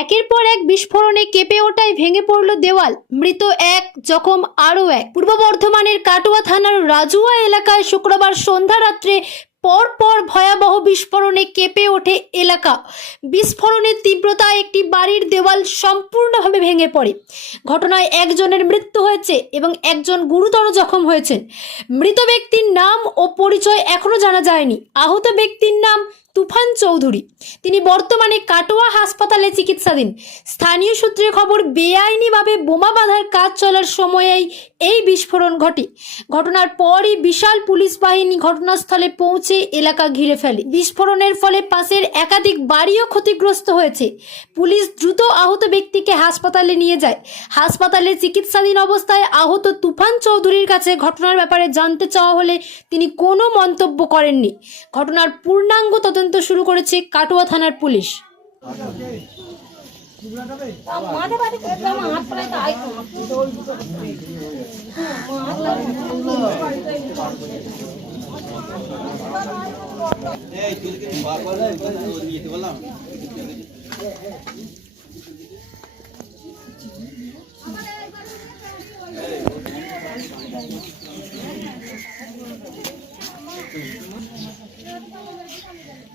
একের পর এক বিস্ফোরণে কেঁপে ওঠায় ভেঙে পড়ল দেওয়াল। মৃত এক, জখম আরও এক। পূর্ব বর্ধমানের কাটোয়া থানার রাজুয়া এলাকায় শুক্রবার সন্ধ্যা রাত্রে পর পর ভয়াবহ বিস্ফোরণে কেঁপে ওঠে এলাকা। বিস্ফোরণের তীব্রতা একটি বাড়ির দেওয়াল সম্পূর্ণভাবে ভেঙে পড়ে। ঘটনায় একজনের মৃত্যু হয়েছে এবং একজন গুরুতর জখম হয়েছেন। মৃত ব্যক্তির নাম ও পরিচয় এখনও জানা যায়নি। আহত ব্যক্তির নাম তুফান চৌধুরী। তিনি বর্তমানে কাটোয়া হাসপাতালে চিকিৎসাধীন। স্থানীয় সূত্রে খবর, বেআইনিভাবে বোমা বাঁধার কাজ চলার সময়েই এই বিস্ফোরণ ঘটে। ঘটনার পরই বিশাল পুলিশ বাহিনী ঘটনাস্থলে পৌঁছে এলাকা ঘিরে ফেলে। বিস্ফোরণের ফলে পাশের একাধিক বাড়িও ক্ষতিগ্রস্ত হয়েছে। পুলিশ দ্রুত আহত ব্যক্তিকে হাসপাতালে নিয়ে যায়। হাসপাতালে চিকিৎসাধীন অবস্থায় আহত তুফান চৌধুরীর কাছে ঘটনার ব্যাপারে জানতে চাওয়া হলে তিনি কোনো মন্তব্য করেননি। ঘটনার পূর্ণাঙ্গ তদন্ত তদন্ত শুরু করেছে কাটোয়া থানার পুলিশ Thank.